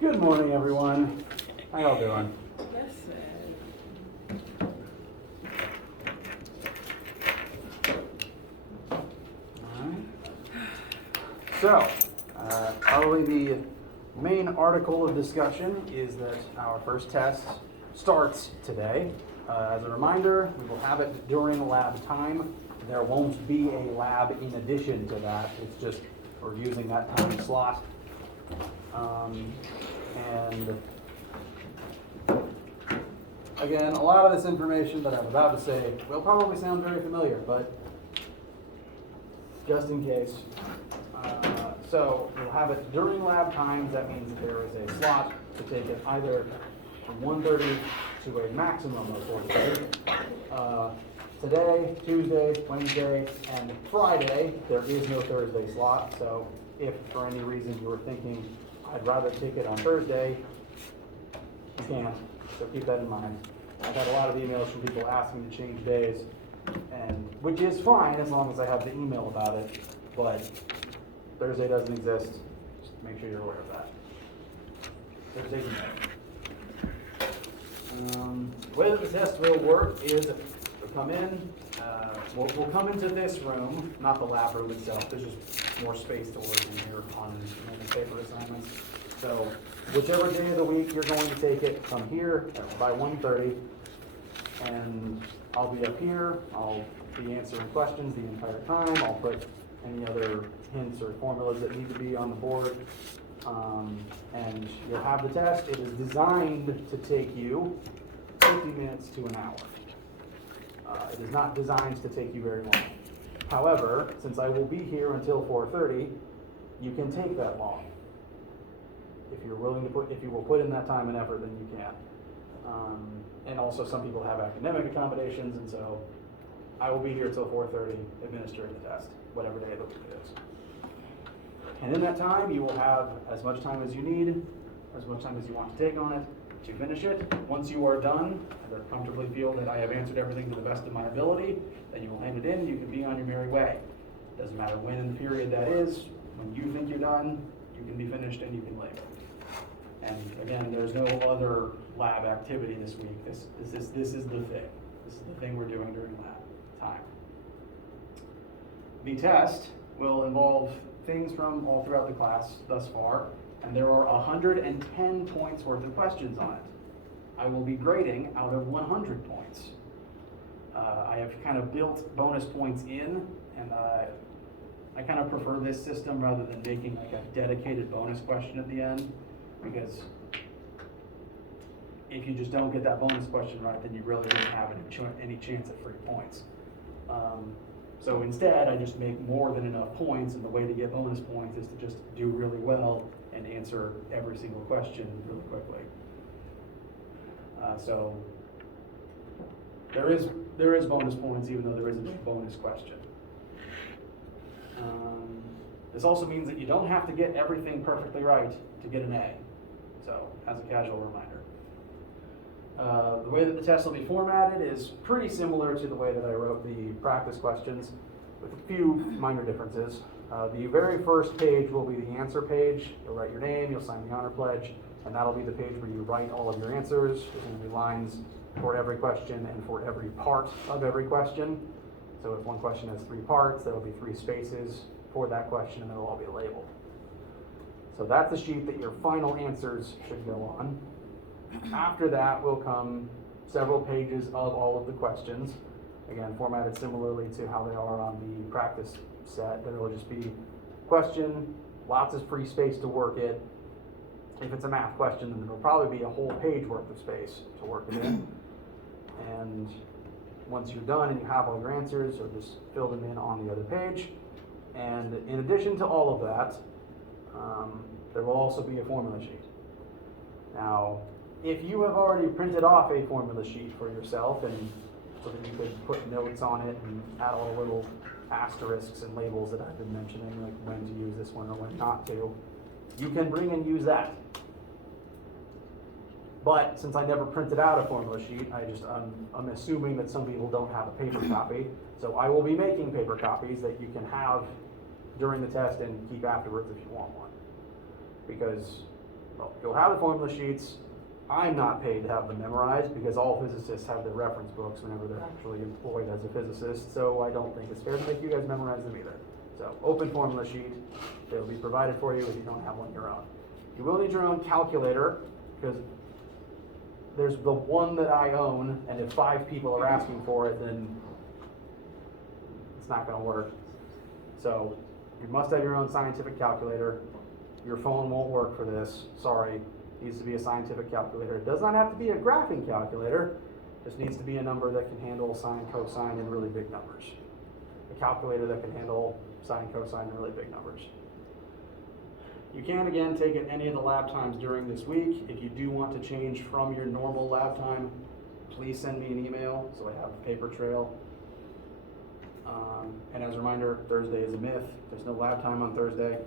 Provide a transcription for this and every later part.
Good morning, everyone. How y'all doing? That's sad. Alright. So, probably the main article of discussion is that our first test starts today. As a reminder, we will have it during lab time. There won't be a lab in addition to that. It's just we're using that time slot. And again, a lot of this information that I'm about to say will probably sound very familiar, but just in case. So we'll have it during lab times. That means that there is a slot to take it either from 1:30 to a maximum of 4:30. Today, Tuesday, Wednesday, and Friday, there is no Thursday slot. So if for any reason you were thinking, I'd rather take it on Thursday, you can't. So keep that in mind. I've had a lot of emails from people asking to change days, and which is fine as long as I have the email about it. But Thursday doesn't exist. Just make sure you're aware of that. Thursday's no. The way that the test will work is we'll come in. We'll come into this room, not the lab room itself. There's just more space to work in here on the paper assignments. So whichever day of the week you're going to take it, come here by 1:30, and I'll be up here. I'll be answering questions the entire time. I'll put any other hints or formulas that need to be on the board. And you'll have the test. It is designed to take you 50 minutes to an hour. It is not designed to take you very long. However, since I will be here until 4:30, you can take that long. If you're willing to if you will put in that time and effort, then you can. And also some people have academic accommodations, and so I will be here till 4:30 administering the test, whatever day of the week it is. And in that time, you will have as much time as you need, as much time as you want to take on it, to finish it. Once you are done, and comfortably feel that I have answered everything to the best of my ability, then you will hand it in, you can be on your merry way. Doesn't matter when in the period that is, when you think you're done, you can be finished and you can leave. And again, there's no other lab activity this week. This is the thing. This is the thing we're doing during lab time. The test will involve things from all throughout the class thus far, and there are 110 points worth of questions on it. I will be grading out of 100 points. I have kind of built bonus points in, and I kind of prefer this system rather than making like a dedicated bonus question at the end, because if you just don't get that bonus question right, then you really don't have any chance at free points. So instead, I just make more than enough points, and the way to get bonus points is to just do really well and answer every single question really quickly. So there is bonus points, even though there isn't a bonus question. This also means that you don't have to get everything perfectly right to get an A. So, as a casual reminder. The way that the test will be formatted is pretty similar to the way that I wrote the practice questions, with a few minor differences. The very first page will be the answer page. You'll write your name, you'll sign the honor pledge, and that'll be the page where you write all of your answers. There's going to be lines for every question and for every part of every question. So if one question has 3 parts, there will be 3 spaces for that question, and they'll all be labeled. So that's the sheet that your final answers should go on. After that will come several pages of all of the questions, again formatted similarly to how they are on the practice set. There will just be question, lots of free space to work it. If it's a math question, then there will probably be a whole page worth of space to work it in. And once you're done and you have all your answers, you'll just fill them in on the other page. And in addition to all of that, there will also be a formula sheet. Now, if you have already printed off a formula sheet for yourself, and so that you could put notes on it and add all the little asterisks and labels that I've been mentioning, like when to use this one or when not to, you can bring and use that. But since I never printed out a formula sheet, I'm assuming that some people don't have a paper copy. So I will be making paper copies that you can have during the test and keep afterwards if you want one. Because Well, you'll have the formula sheets. I'm not paid to have them memorized because all physicists have their reference books whenever they're actually employed as a physicist, so I don't think it's fair to make you guys memorize them either. So, open formula sheet. They'll be provided for you if you don't have one of your own. You will need your own calculator because there's the one that I own, and if 5 people are asking for it, then it's not going to work. So, you must have your own scientific calculator. Your phone won't work for this. Sorry. It needs to be a scientific calculator. It does not have to be a graphing calculator. It just needs to be a number that can handle sine, cosine, and really big numbers. A calculator that can handle sine, cosine, and really big numbers. You can, again, take it any of the lab times during this week. If you do want to change from your normal lab time, please send me an email so I have a paper trail. And as a reminder, Thursday is a myth. There's no lab time on Thursday.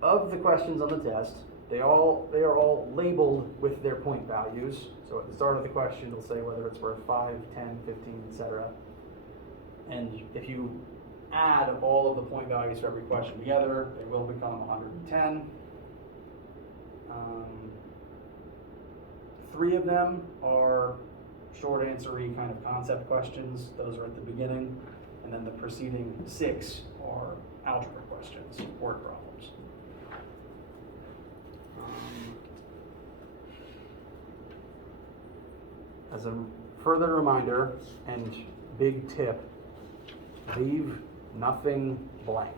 Of the questions on the test, they are all labeled with their point values. So at the start of the question, it'll say whether it's worth 5, 10, 15, etc. And if you add all of the point values for every question together, they will become 110. 3 of them are short answery kind of concept questions. Those are at the beginning. And then the preceding 6 are algebra questions, word problems. As a further reminder and big tip, leave nothing blank.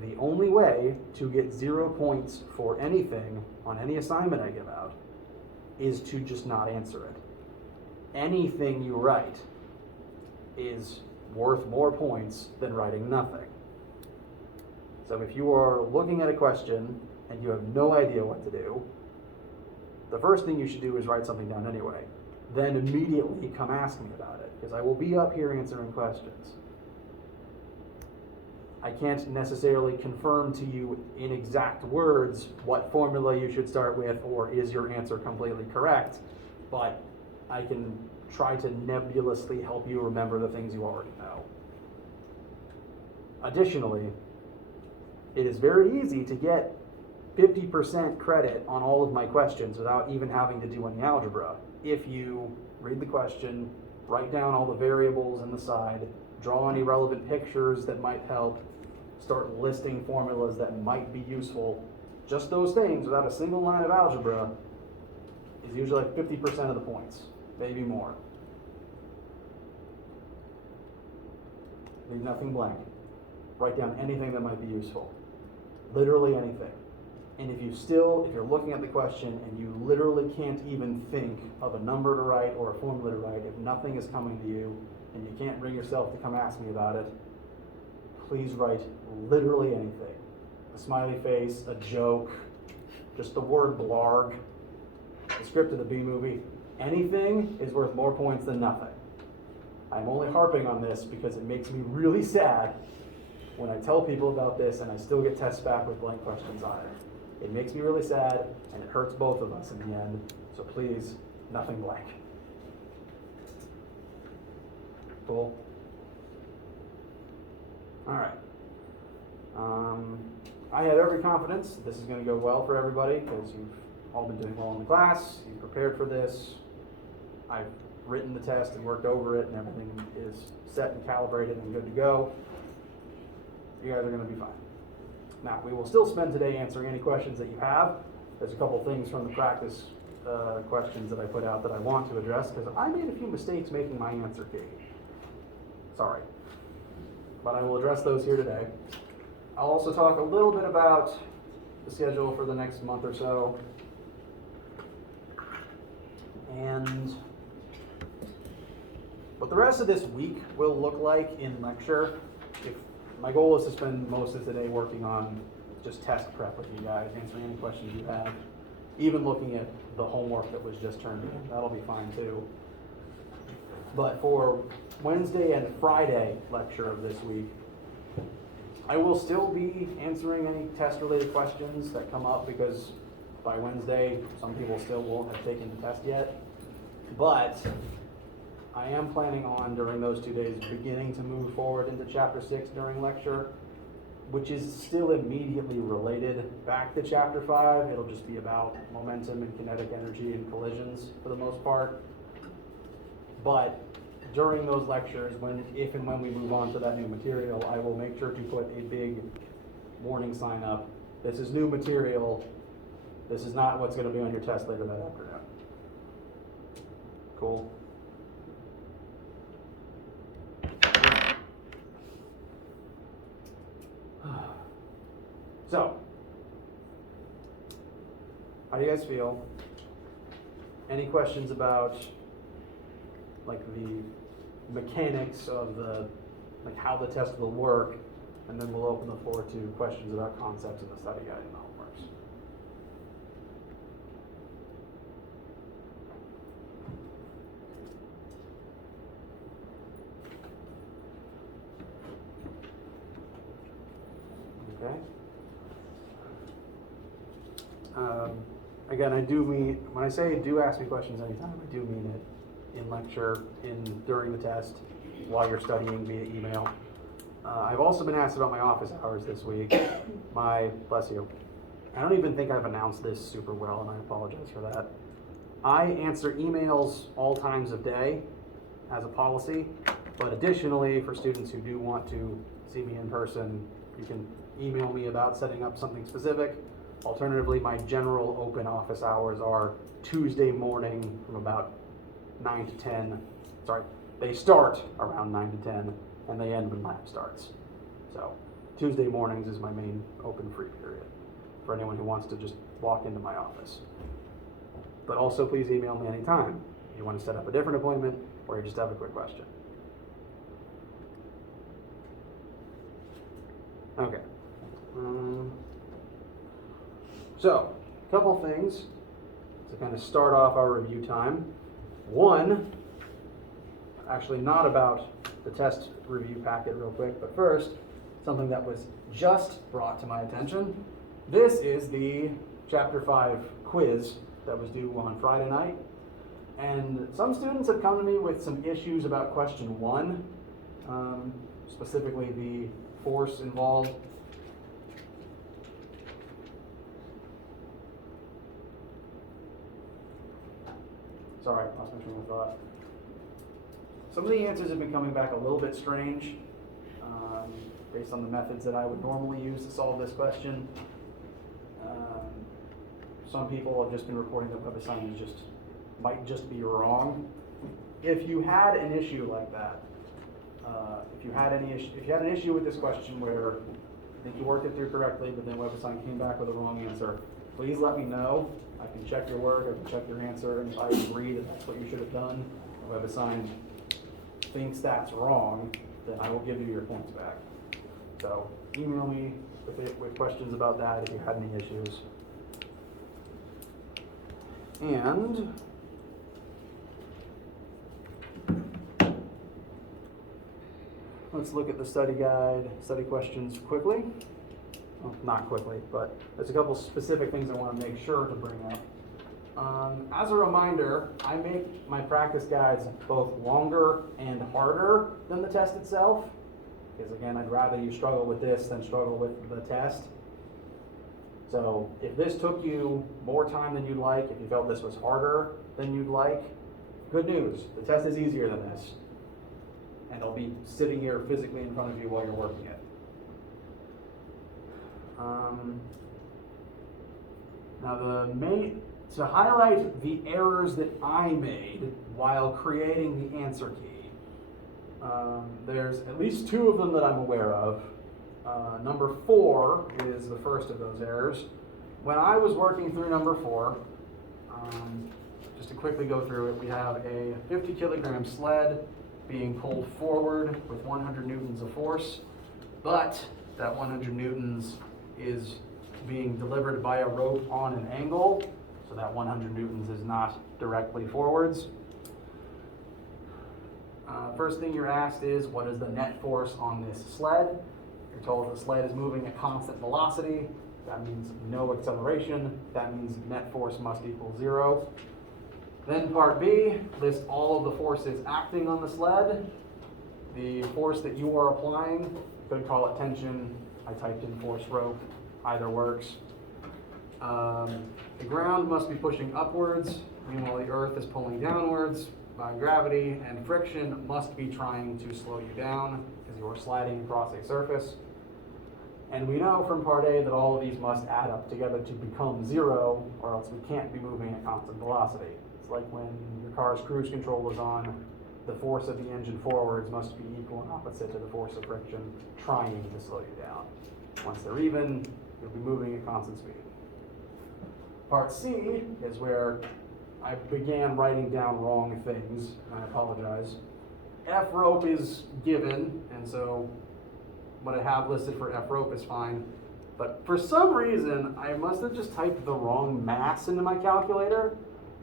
The only way to get 0 points for anything on any assignment I give out is to just not answer it. Anything you write is worth more points than writing nothing. So if you are looking at a question and you have no idea what to do, the first thing you should do is write something down anyway. Then immediately come ask me about it, because I will be up here answering questions. I can't necessarily confirm to you in exact words what formula you should start with or is your answer completely correct, but I can try to nebulously help you remember the things you already know. Additionally, it is very easy to get 50% credit on all of my questions without even having to do any algebra. If you read the question, write down all the variables in the side, draw any relevant pictures that might help, start listing formulas that might be useful. Just those things without a single line of algebra is usually like 50% of the points, maybe more. Leave nothing blank. Write down anything that might be useful. Literally anything. And if you're looking at the question and you literally can't even think of a number to write or a formula to write, if nothing is coming to you and you can't bring yourself to come ask me about it, please write literally anything. A smiley face, a joke, just the word blarg, the script of the B movie. Anything is worth more points than nothing. I'm only harping on this because it makes me really sad when I tell people about this and I still get tests back with blank questions on it. It makes me really sad and it hurts both of us in the end. So please, nothing blank. Cool? All right. I have every confidence this is going to go well for everybody because you've all been doing well in the class. You've prepared for this. I've written the test and worked over it and everything is set and calibrated and good to go. You guys are going to be fine. Now, we will still spend today answering any questions that you have. There's a couple things from the practice questions that I put out that I want to address because I made a few mistakes making my answer key. Sorry. But I will address those here today. I'll also talk a little bit about the schedule for the next month or so. And what the rest of this week will look like in lecture. My goal is to spend most of today working on just test prep with you guys, answering any questions you have, even looking at the homework that was just turned in. That'll be fine too. But for Wednesday and Friday lecture of this week, I will still be answering any test-related questions that come up because by Wednesday, some people still won't have taken the test yet. But I am planning on, during those 2 days, beginning to move forward into chapter 6 during lecture, which is still immediately related back to chapter 5. It'll just be about momentum and kinetic energy and collisions for the most part. But during those lectures, if and when we move on to that new material, I will make sure to put a big warning sign up. This is new material. This is not what's going to be on your test later that afternoon. Cool. So, how do you guys feel? Any questions about like the mechanics of like how the test will work, and then we'll open the floor to questions about concepts in the study guide and the homeworks. Okay. Again, I do mean, when I say do ask me questions anytime, I do mean it in lecture, during the test, while you're studying via email. I've also been asked about my office hours this week. Bless you. I don't even think I've announced this super well, and I apologize for that. I answer emails all times of day as a policy, but additionally, for students who do want to see me in person, you can email me about setting up something specific. Alternatively, my general open office hours are Tuesday morning from about 9 to 10. Sorry, they start around 9 to 10 and they end when lab starts. So Tuesday mornings is my main open free period for anyone who wants to just walk into my office. But also please email me anytime if you want to set up a different appointment or you just have a quick question. Okay. So, a couple things to kind of start off our review time. One, actually not about the test review packet real quick, but first, something that was just brought to my attention. This is the Chapter 5 quiz that was due on Friday night. And some students have come to me with some issues about question 1, specifically the force involved. Sorry, lost my train of thought. Some of the answers have been coming back a little bit strange, based on the methods that I would normally use to solve this question. Some people have just been reporting that web assignment might just be wrong. If you had an issue like that, if you had an issue with this question where I think you worked it through correctly, but then WebAssign came back with a wrong answer, please let me know. I can check your work, I can check your answer, and if I agree that that's what you should have done, and WebAssign thinks that's wrong, then I will give you your points back. So email me with questions about that if you had any issues. And let's look at the study guide, study questions quickly. Well, not quickly, but there's a couple specific things I want to make sure to bring up. As a reminder, I make my practice guides both longer and harder than the test itself, because again, I'd rather you struggle with this than struggle with the test. So if this took you more time than you'd like, if you felt this was harder than you'd like, good news, the test is easier than this. And I'll be sitting here physically in front of you while you're working it. Now to highlight the errors that I made while creating the answer key, there's at least 2 of them that I'm aware of. Number 4 is the first of those errors. When I was working through number 4, just to quickly go through it, we have a 50 kilogram sled being pulled forward with 100 newtons of force, but that 100 newtons is being delivered by a rope on an angle, so that 100 newtons is not directly forwards. First thing you're asked is, what is the net force on this sled? You're told the sled is moving at constant velocity. That means no acceleration. That means net force must equal 0. Then part B lists all of the forces acting on the sled. The force that you are applying, you could call it tension. I typed in force rope, either works. The ground must be pushing upwards, meanwhile the earth is pulling downwards by gravity, and friction must be trying to slow you down because you are sliding across a surface. And we know from part A that all of these must add up together to become zero, or else we can't be moving at constant velocity. It's like when your car's cruise control is on, the force of the engine forwards must be equal and opposite to the force of friction trying to slow you down. Once they're even, you'll be moving at constant speed. Part C is where I began writing down wrong things, and I apologize. F rope is given, and so what I have listed for F rope is fine. But for some reason, I must have just typed the wrong mass into my calculator,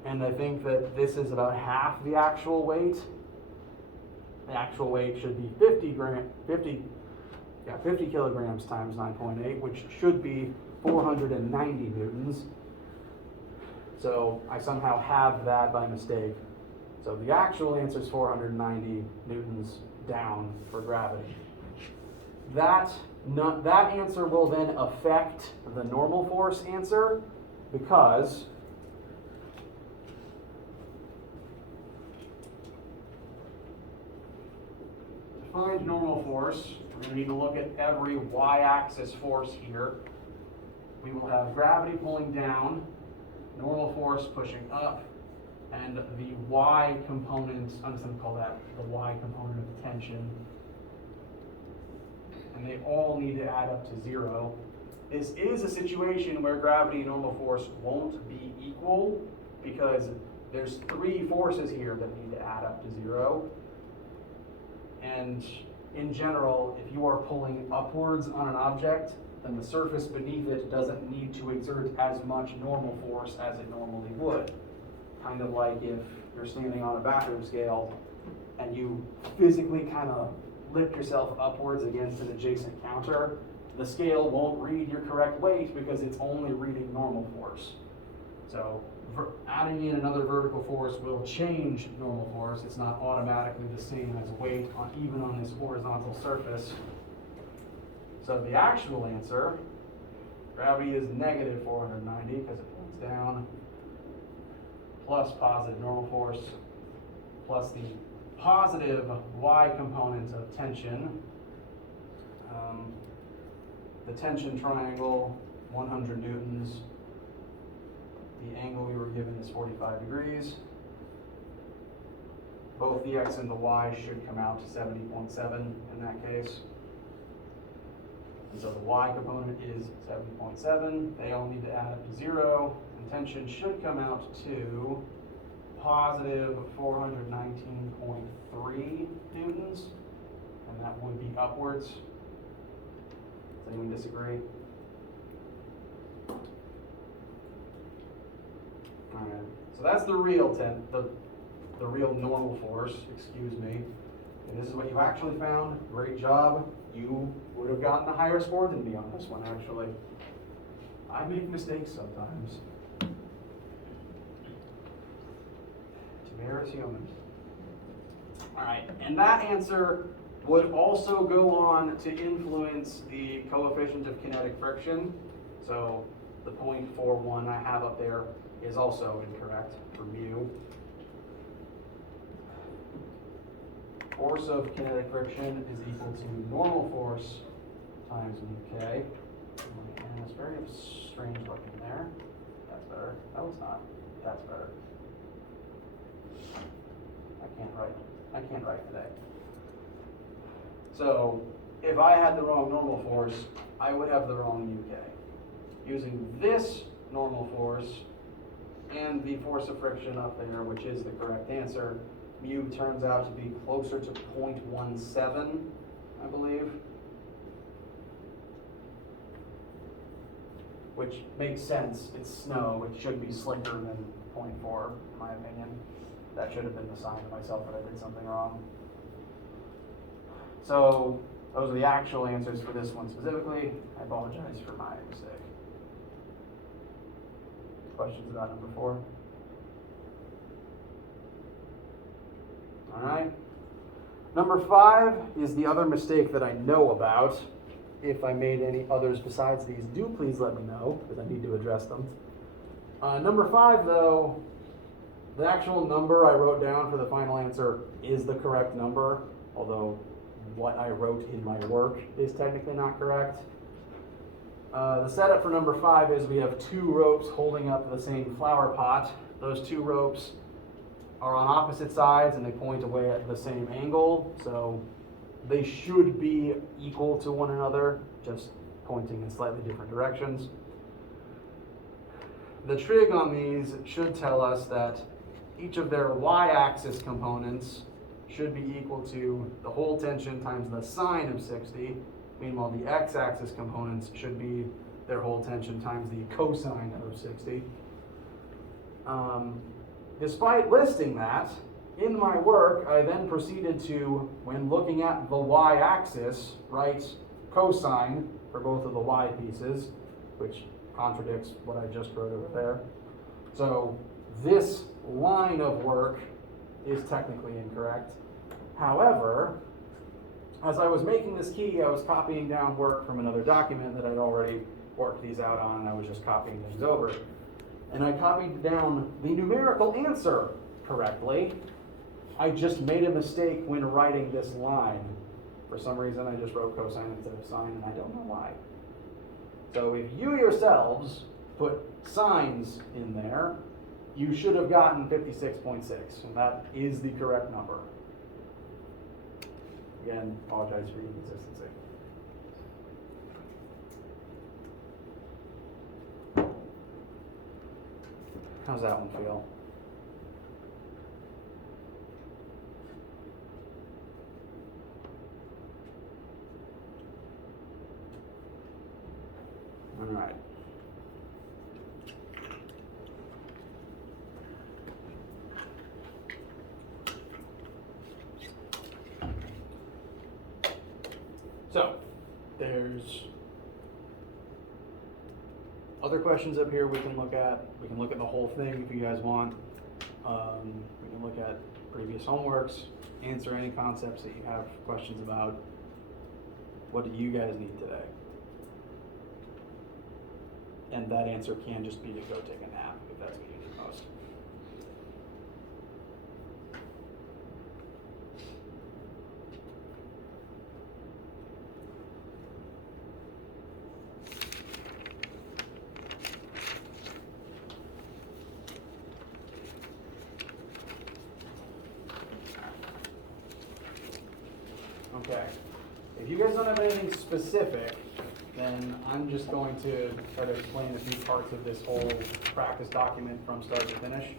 and I think that this is about half the actual weight. The actual weight should be 50 kilograms times 9.8, which should be 490 newtons. So I somehow have that by mistake. So the actual answer is 490 newtons down for gravity. That answer will then affect the normal force answer because to find normal force, we're going to need to look at every y-axis force here. We will have gravity pulling down, normal force pushing up, and the y component, I'm just going to call that the y component of tension. And they all need to add up to zero. This is a situation where gravity and normal force won't be equal because there's three forces here that need to add up to zero. And in general, if you are pulling upwards on an object, then the surface beneath it doesn't need to exert as much normal force as it normally would. Kind of like if you're standing on a bathroom scale and you physically kind of lift yourself upwards against an adjacent counter, the scale won't read your correct weight because it's only reading normal force. So adding in another vertical force will change normal force. It's not automatically the same as weight even on this horizontal surface. So the actual answer, gravity is negative 490 because it points down, plus positive normal force, plus the positive y component of tension. The tension triangle, 100 newtons. The angle we were given is 45 degrees. Both the x and the y should come out to 70.7 in that case. And so the y component is 70.7. They all need to add up to zero. And tension should come out to positive 419.3 newtons. And that would be upwards. Does anyone disagree? All right. So that's the real the real normal force, excuse me. And this is what you actually found. Great job. You would have gotten a higher score than me on this one, actually. I make mistakes sometimes. To bear as human. All right, and that answer would also go on to influence the coefficient of kinetic friction. So the 0.41 I have up there is also incorrect for mu. Force of kinetic friction is equal to normal force times mu k. And it's very strange looking there. That's better. No, it's not. That's better. I can't write today. So if I had the wrong normal force, I would have the wrong mu k. Using this normal force and the force of friction up there, which is the correct answer, mu turns out to be closer to 0.17, I believe. Which makes sense. It's snow. It should be slicker than 0.4, in my opinion. That should have been the sign to myself that I did something wrong. So those are the actual answers for this one specifically. I apologize for my mistake. Questions about number 4? All right. Number 5 is the other mistake that I know about. If I made any others besides these, do please let me know, because I need to address them. Number 5, though, the actual number I wrote down for the final answer is the correct number, although what I wrote in my work is technically not correct. The setup for number 5 is we have 2 ropes holding up the same flower pot. Those 2 ropes are on opposite sides and they point away at the same angle, so they should be equal to one another, just pointing in slightly different directions. The trig on these should tell us that each of their y-axis components should be equal to the hole tension times the sine of 60. Meanwhile, the x-axis components should be their hole tension times the cosine of 60. Despite listing that, in my work, I then proceeded to, when looking at the y-axis, write cosine for both of the y pieces, which contradicts what I just wrote over there. So this line of work is technically incorrect. However, as I was making this key, I was copying down work from another document that I'd already worked these out on, and I was just copying things over. And I copied down the numerical answer correctly. I just made a mistake when writing this line. For some reason, I just wrote cosine instead of sine, and I don't know why. So if you yourselves put sines in there, you should have gotten 56.6, and that is the correct number. Again, apologize for the inconsistency. How's that one feel? All right. So, there's other questions up here we can look at. We can look at the whole thing if you guys want. We can look at previous homeworks, answer any concepts that you have questions about. What do you guys need today? And that answer can just be to go take a nap if that's what you need most. Okay. If you guys don't have anything specific, then I'm just going to try to explain a few parts of this whole practice document from start to finish.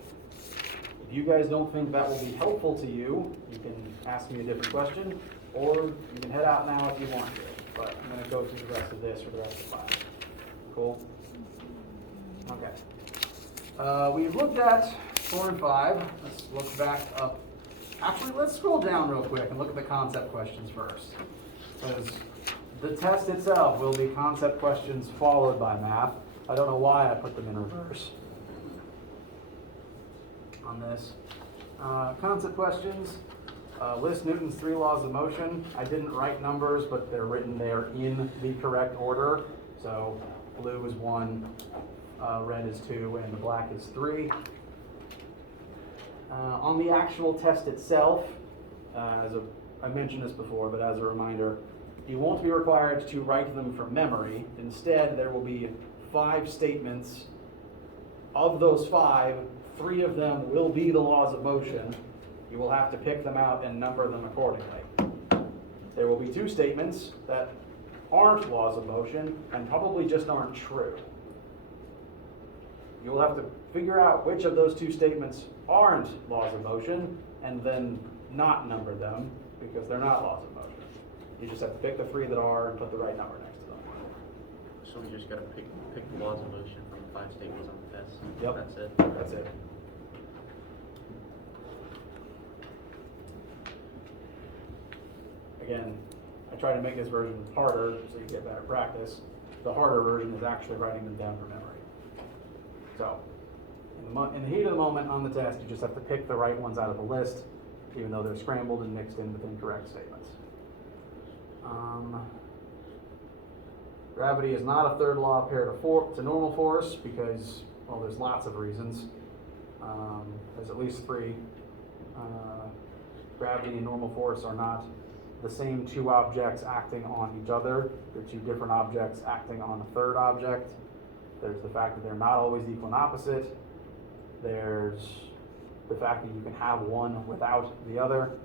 If you guys don't think that will be helpful to you, you can ask me a different question, or you can head out now if you want to. But I'm going to go through the rest of this for the rest of the class. Cool? Okay. We've looked at 4 and 5. Let's look back up. Actually, let's scroll down real quick and look at the concept questions first. Because the test itself will be concept questions followed by math. I don't know why I put them in reverse on this. Concept questions. List Newton's 3 laws of motion. I didn't write numbers, but they're written there in the correct order. So blue is 1, red is 2, and the black is 3. On the actual test itself, I mentioned this before, but as a reminder, you won't be required to write them from memory. Instead, there will be 5 statements. Of those 5, 3 of them will be the laws of motion. You will have to pick them out and number them accordingly. There will be 2 statements that aren't laws of motion and probably just aren't true. You'll have to figure out which of those 2 statements aren't laws of motion and then not number them because they're not laws of motion. You just have to pick the 3 that are and put the right number next to them. So we just gotta pick the laws of motion from the 5 statements on the test. Yep. That's it. That's it. Again, I try to make this version harder so you get better practice. The harder version is actually writing them down from memory. So, in the heat of the moment on the test, you just have to pick the right ones out of the list even though they're scrambled and mixed in with incorrect statements. Gravity is not a third law paired to normal force because, well, there's lots of reasons. There's at least three. Gravity and normal force are not the same two objects acting on each other. They're two different objects acting on a third object. There's the fact that they're not always equal and opposite. There's the fact that you can have one without the other.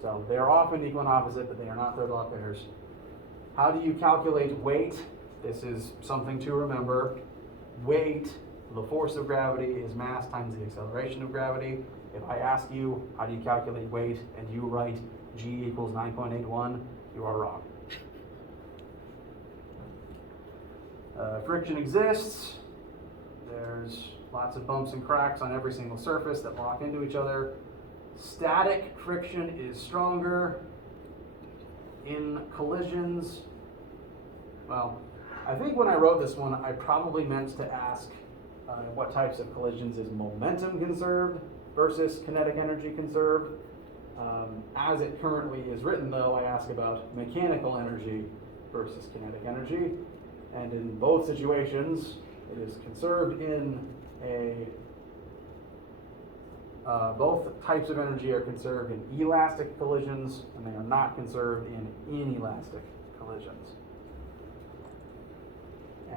So they are often equal and opposite, but they are not third law pairs. How do you calculate weight? This is something to remember. Weight, the force of gravity, is mass times the acceleration of gravity. If I ask you, how do you calculate weight, and you write G equals 9.81, you are wrong. Friction exists. There's lots of bumps and cracks on every single surface that lock into each other. Static friction is stronger. In collisions, well, I think when I wrote this one, I probably meant to ask what types of collisions is momentum conserved versus kinetic energy conserved. As it currently is written, though, I ask about mechanical energy versus kinetic energy. And in both situations, it is conserved in both types of energy are conserved in elastic collisions, and they are not conserved in inelastic collisions.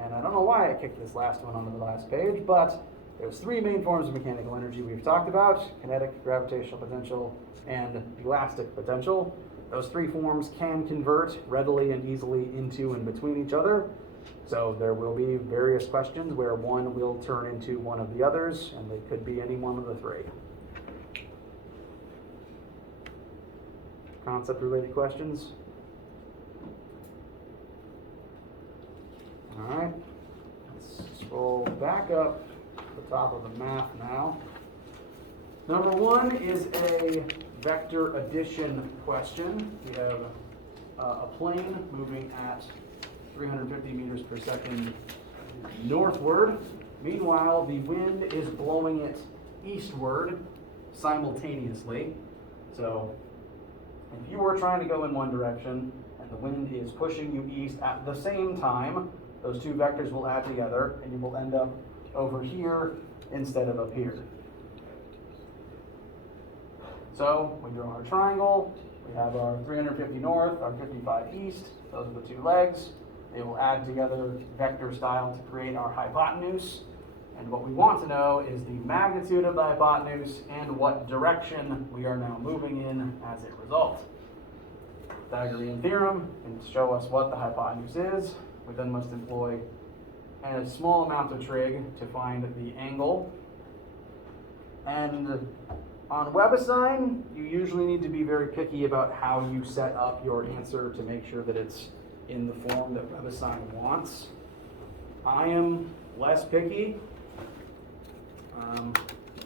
And I don't know why I kicked this last one onto the last page, but there's three main forms of mechanical energy we've talked about: kinetic, gravitational potential, and elastic potential. Those three forms can convert readily and easily into and between each other. So there will be various questions where one will turn into one of the others, and they could be any one of the three. Concept-related questions? All right, let's scroll back up to the top of the math now. Number one is a vector addition question. We have a plane moving at 350 meters per second northward. Meanwhile, the wind is blowing it eastward simultaneously. So if you were trying to go in one direction and the wind is pushing you east at the same time, those two vectors will add together and you will end up over here instead of up here. So we draw our triangle. We have our 350 north, our 55 east. Those are the two legs. They will add together vector style to create our hypotenuse. And what we want to know is the magnitude of the hypotenuse and what direction we are now moving in as a result. Pythagorean theorem can show us what the hypotenuse is. We then must employ a small amount of trig to find the angle. And on WebAssign, you usually need to be very picky about how you set up your answer to make sure that it's in the form that WebAssign wants. I am less picky.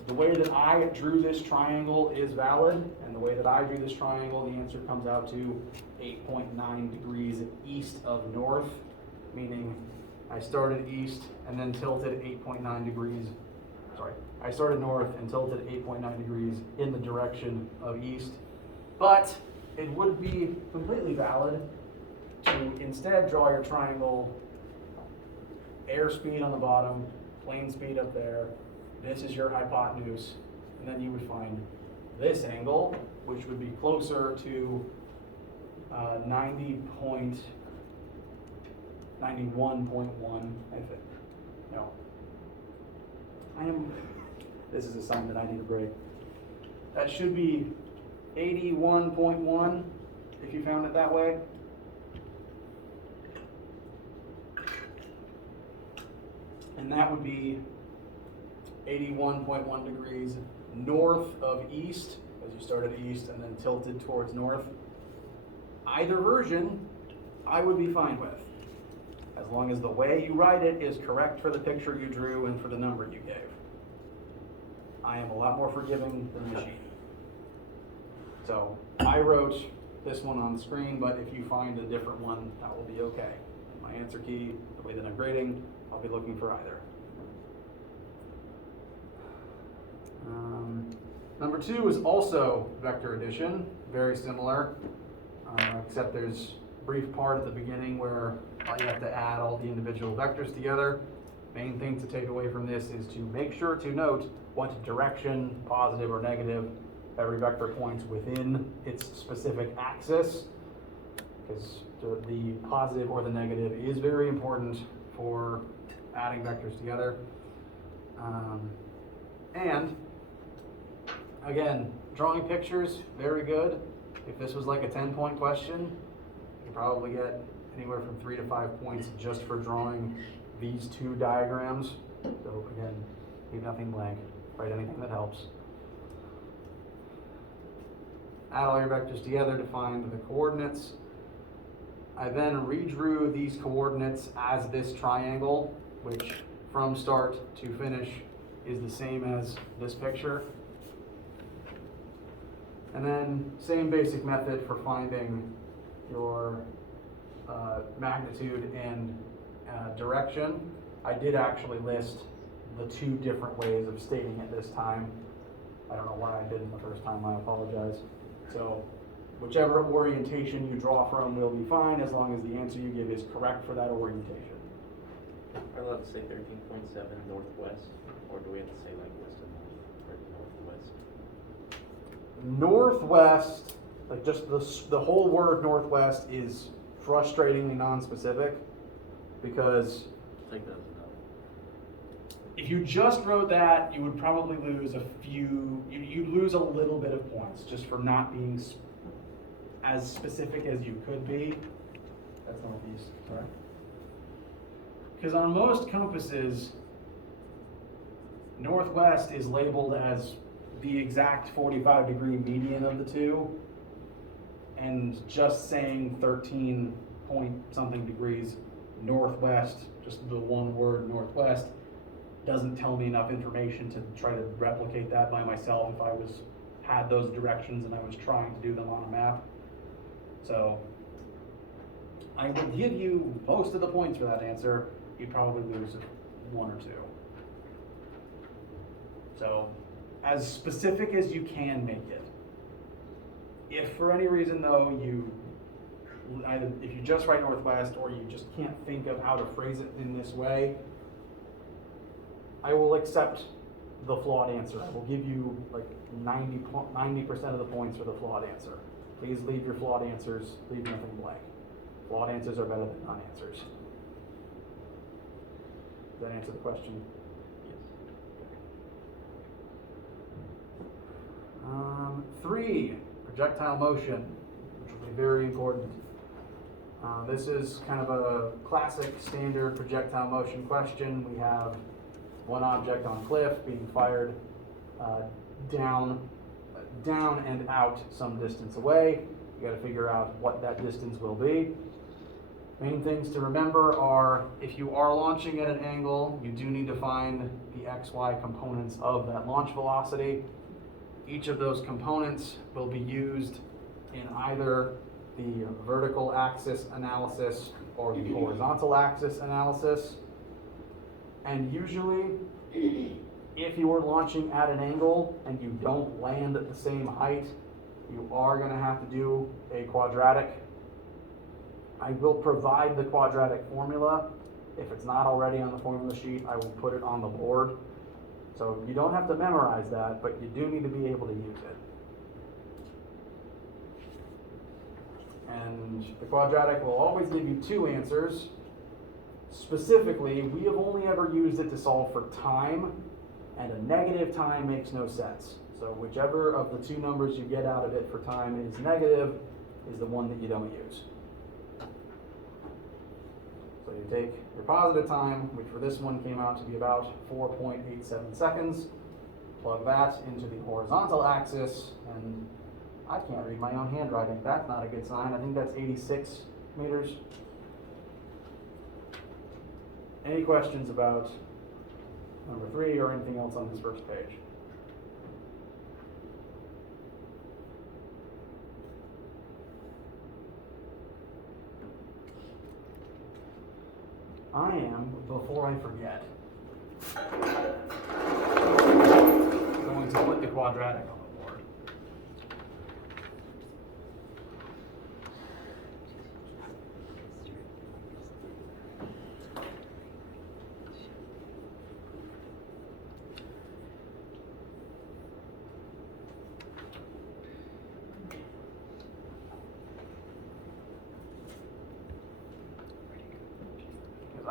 The way that I drew this triangle is valid, and the way that I drew this triangle, the answer comes out to 8.9 degrees east of north, meaning I started east and then tilted 8.9 degrees. Sorry, I started north and tilted 8.9 degrees in the direction of east. But it would be completely valid to instead draw your triangle airspeed on the bottom, plane speed up there. This is your hypotenuse, and then you would find this angle, which would be closer to 90.91.1, I think. No. This is a sign that I need a break. That should be 81.1, if you found it that way. And that would be 81.1 degrees north of east, as you started east and then tilted towards north. Either version, I would be fine with, as long as the way you write it is correct for the picture you drew and for the number you gave. I am a lot more forgiving than the machine. So I wrote this one on screen, but if you find a different one, that will be okay. My answer key, the way that I'm grading, I'll be looking for either. Number 2 is also vector addition, very similar, except there's a brief part at the beginning where you have to add all the individual vectors together. Main thing to take away from this is to make sure to note what direction, positive or negative, every vector points within its specific axis, because the positive or the negative is very important for adding vectors together. And again, drawing pictures, very good. If this was like a 10-point question, you could probably get anywhere from 3 to 5 points just for drawing these 2 diagrams. So again, leave nothing blank, write anything that helps. Add all your vectors together to find the coordinates. I then redrew these coordinates as this triangle, which from start to finish is the same as this picture. And then same basic method for finding your magnitude and direction. I did actually list the 2 different ways of stating it this time. I don't know why I didn't the first time, I apologize. So whichever orientation you draw from will be fine, as long as the answer you give is correct for that orientation. Are we allowed to say 13.7 northwest, or do we have to say like west and north, or northwest? Northwest, like just the whole word northwest is frustratingly non-specific, because Take those out. if you just wrote that, you would probably lose you'd lose a little bit of points just for not being as specific as you could be. That's northeast, sorry. Because on most compasses, northwest is labeled as the exact 45-degree median of the 2, and just saying 13 point something degrees northwest, just the one word northwest, doesn't tell me enough information to try to replicate that by myself if I had those directions and I was trying to do them on a map. So I will give you most of the points for that answer. You'd probably lose 1 or 2. So as specific as you can make it. If for any reason though if you just write northwest or you just can't think of how to phrase it in this way, I will accept the flawed answer. I will give you like 90% of the points for the flawed answer. Please leave your flawed answers, leave nothing blank. Flawed answers are better than non-answers. Does that answer the question? Yes. 3, projectile motion, which will be very important. This is kind of a classic standard projectile motion question. We have one object on a cliff being fired down and out some distance away. You got to figure out what that distance will be. Main things to remember are, if you are launching at an angle, you do need to find the XY components of that launch velocity. Each of those components will be used in either the vertical axis analysis or the horizontal axis analysis. And usually, if you are launching at an angle and you don't land at the same height, you are going to have to do a quadratic. I will provide the quadratic formula. If it's not already on the formula sheet, I will put it on the board. So you don't have to memorize that, but you do need to be able to use it. And the quadratic will always give you 2 answers. Specifically, we have only ever used it to solve for time, and a negative time makes no sense. So whichever of the 2 numbers you get out of it for time is negative is the one that you don't use. So you take your positive time, which for this one came out to be about 4.87 seconds, plug that into the horizontal axis, and I can't read my own handwriting. That's not a good sign. I think that's 86 meters. Any questions about number 3 or anything else on this first page? I am, before I forget, going to put the quadratic on the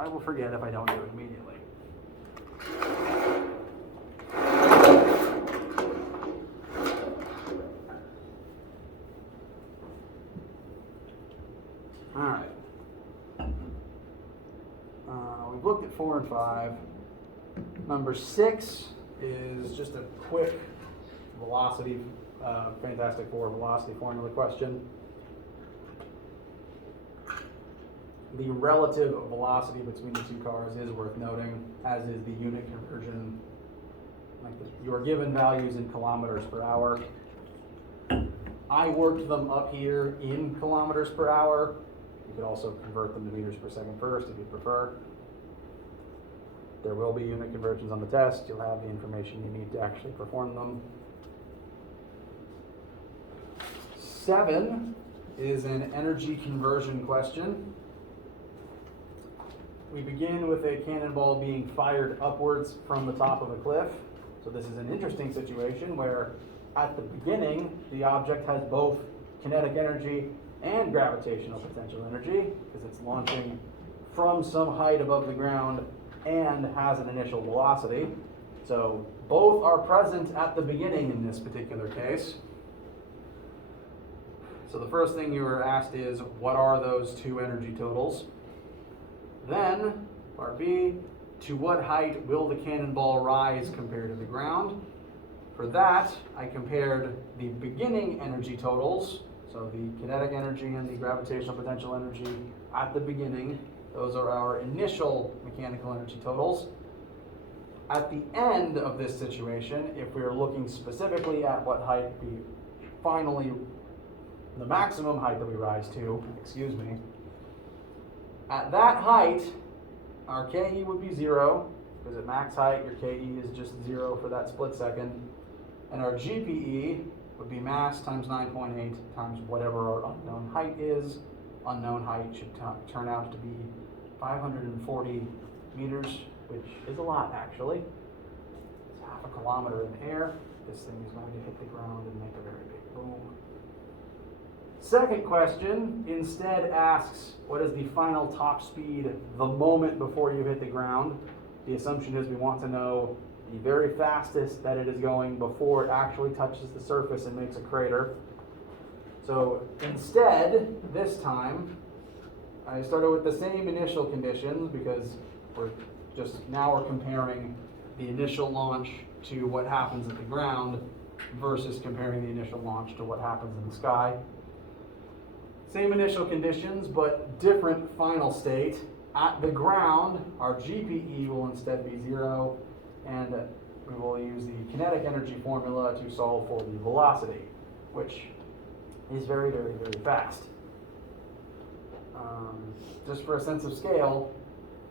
I will forget if I don't do it immediately. All right. We've looked at 4 and 5. Number 6 is just a quick velocity, Fantastic Four velocity formula question. The relative velocity between the two cars is worth noting, as is the unit conversion. You are given values in kilometers per hour. I worked them up here in kilometers per hour. You could also convert them to meters per second first if you prefer. There will be unit conversions on the test. You'll have the information you need to actually perform them. 7 is an energy conversion question. We begin with a cannonball being fired upwards from the top of a cliff. So this is an interesting situation where at the beginning, the object has both kinetic energy and gravitational potential energy because it's launching from some height above the ground and has an initial velocity. So both are present at the beginning in this particular case. So the first thing you were asked is, what are those two energy totals? Then, part B, to what height will the cannonball rise compared to the ground? For that, I compared the beginning energy totals, so the kinetic energy and the gravitational potential energy at the beginning. Those are our initial mechanical energy totals. At the end of this situation, if we are looking specifically at what height we finally, the maximum height that we rise to, at that height, our KE would be 0, because at max height, your KE is just 0 for that split second. And our GPE would be mass times 9.8 times whatever our unknown height is. Unknown height should turn out to be 540 meters, which is a lot actually. It's half a kilometer in the air. This thing is going to hit the ground and make a very big boom. Second question instead asks, what is the final top speed the moment before you hit the ground? The assumption is we want to know the very fastest that it is going before it actually touches the surface and makes a crater. So instead, this time, I started with the same initial conditions because we're comparing the initial launch to what happens at the ground versus comparing the initial launch to what happens in the sky. Same initial conditions, but different final state. At the ground, our GPE will instead be 0, and we will use the kinetic energy formula to solve for the velocity, which is very, very, very fast. Just for a sense of scale,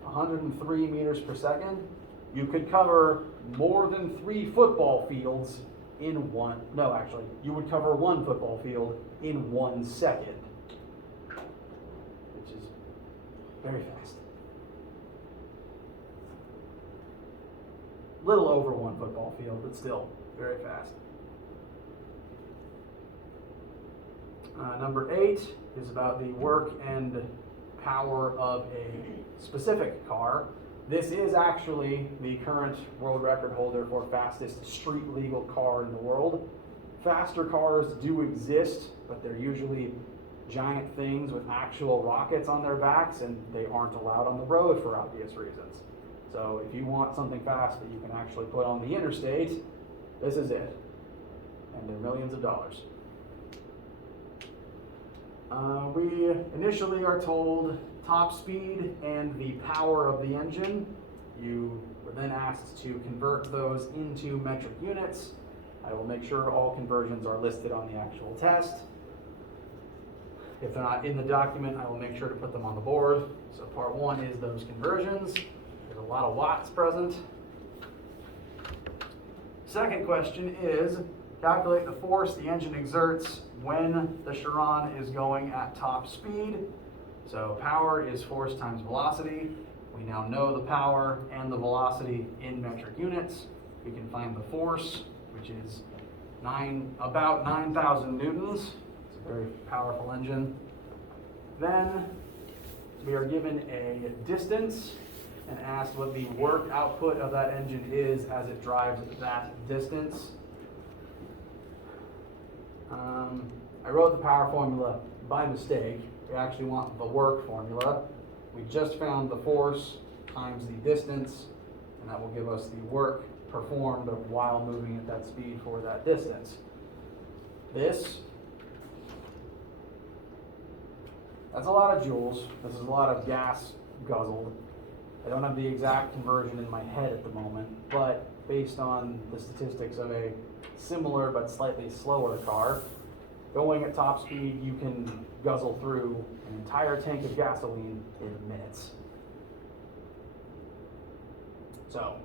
103 meters per second, you could cover more than 3 football fields in you would cover 1 football field in 1 second. Which is very fast. Little over 1 football field, but still very fast. Number 8 is about the work and power of a specific car. This is actually the current world record holder for fastest street legal car in the world. Faster cars do exist, but they're usually giant things with actual rockets on their backs, and they aren't allowed on the road for obvious reasons. So if you want something fast that you can actually put on the interstate, this is it. And they're millions of dollars. We initially are told top speed and the power of the engine. You were then asked to convert those into metric units. I will make sure all conversions are listed on the actual test. If they're not in the document, I will make sure to put them on the board. So part 1 is those conversions. There's a lot of watts present. Second question is, calculate the force the engine exerts when the Chiron is going at top speed. So power is force times velocity. We now know the power and the velocity in metric units. We can find the force, which is about 9,000 newtons. It's a very powerful engine. Then we are given a distance and asked what the work output of that engine is as it drives that distance. I wrote the power formula by mistake. We actually want the work formula. We just found the force times the distance, and that will give us the work performed while moving at that speed for that distance. That's a lot of joules. This is a lot of gas guzzled. I don't have the exact conversion in my head at the moment, but based on the statistics of a similar but slightly slower car, going at top speed, you can guzzle through an entire tank of gasoline in minutes. So,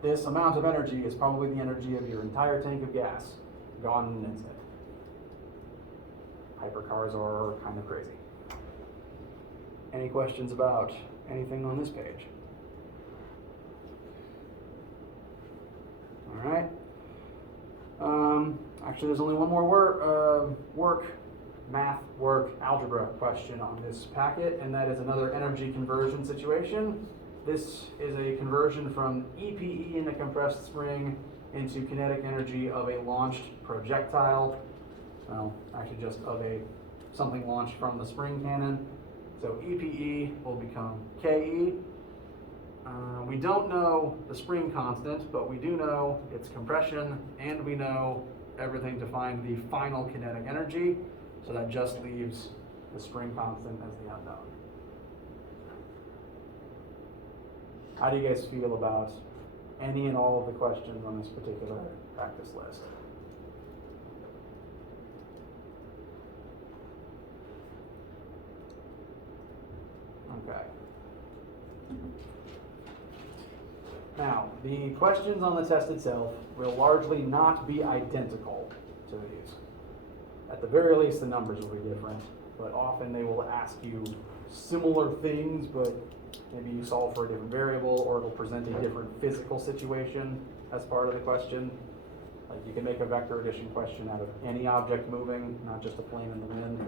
this amount of energy is probably the energy of your entire tank of gas, gone in an instant. Hypercars are kind of crazy. Any questions about anything on this page? All right. Actually, there's only one more math work, algebra question on this packet, and that is another energy conversion situation. This is a conversion from EPE in a compressed spring into kinetic energy of a launched projectile. Well, actually just of something launched from the spring cannon. So EPE will become KE. We don't know the spring constant, but we do know its compression, and we know everything to find the final kinetic energy. So that just leaves the spring constant as the unknown. How do you guys feel about any and all of the questions on this particular practice list? Okay. Now, the questions on the test itself will largely not be identical to these. At the very least, the numbers will be different, but often they will ask you similar things, but maybe you solve for a different variable, or it'll present a different physical situation as part of the question. Like you can make a vector addition question out of any object moving, not just a plane in the wind.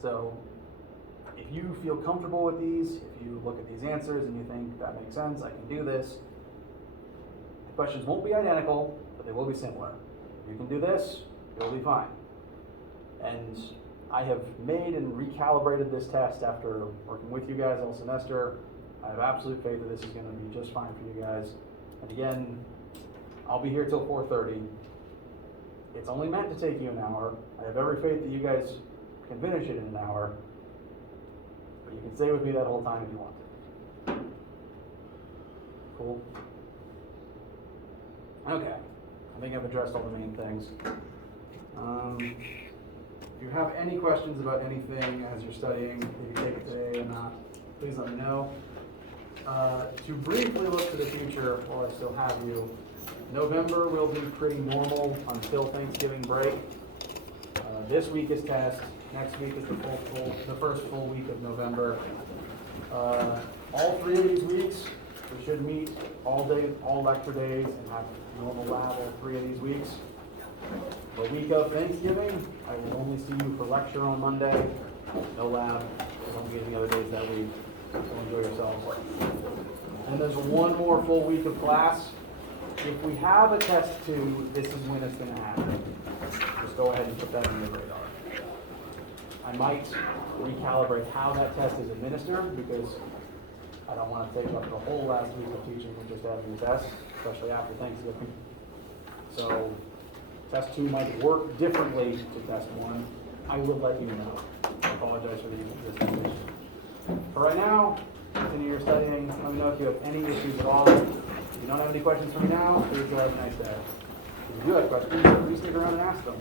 So if you feel comfortable with these, if you look at these answers and you think that makes sense, I can do this, the questions won't be identical, but they will be similar. If you can do this, you'll be fine. And I have made and recalibrated this test after working with you guys all semester. I have absolute faith that this is going to be just fine for you guys. And again, I'll be here till 4:30. It's only meant to take you an hour. I have every faith that you guys can finish it in an hour. But you can stay with me that whole time if you want to. Cool? Okay. I think I've addressed all the main things. If you have any questions about anything as you're studying, if you take it today or not, please let me know. To briefly look to the future while I still have you, November will be pretty normal until Thanksgiving break. This week is test. Next week is the first full week of November. All 3 of these weeks, we should meet all day, all lecture days, and have normal lab all 3 of these weeks. The week of Thanksgiving, I will only see you for lecture on Monday. No lab. I won't be any other days that week. So enjoy yourselves. And there's one more full week of class. If we have a test 2, this is when it's going to happen. Just go ahead and put that on your radar. I might recalibrate how that test is administered because I don't want to take up the whole last week of teaching with just having the test, especially after Thanksgiving. So test 2 might work differently to test 1. I will let you know. I apologize for the inconsistency. For right now, continue your studying. Let me know if you have any issues at all. If you don't have any questions for me now, please go have a nice day. If you do have questions, please stick around and ask them.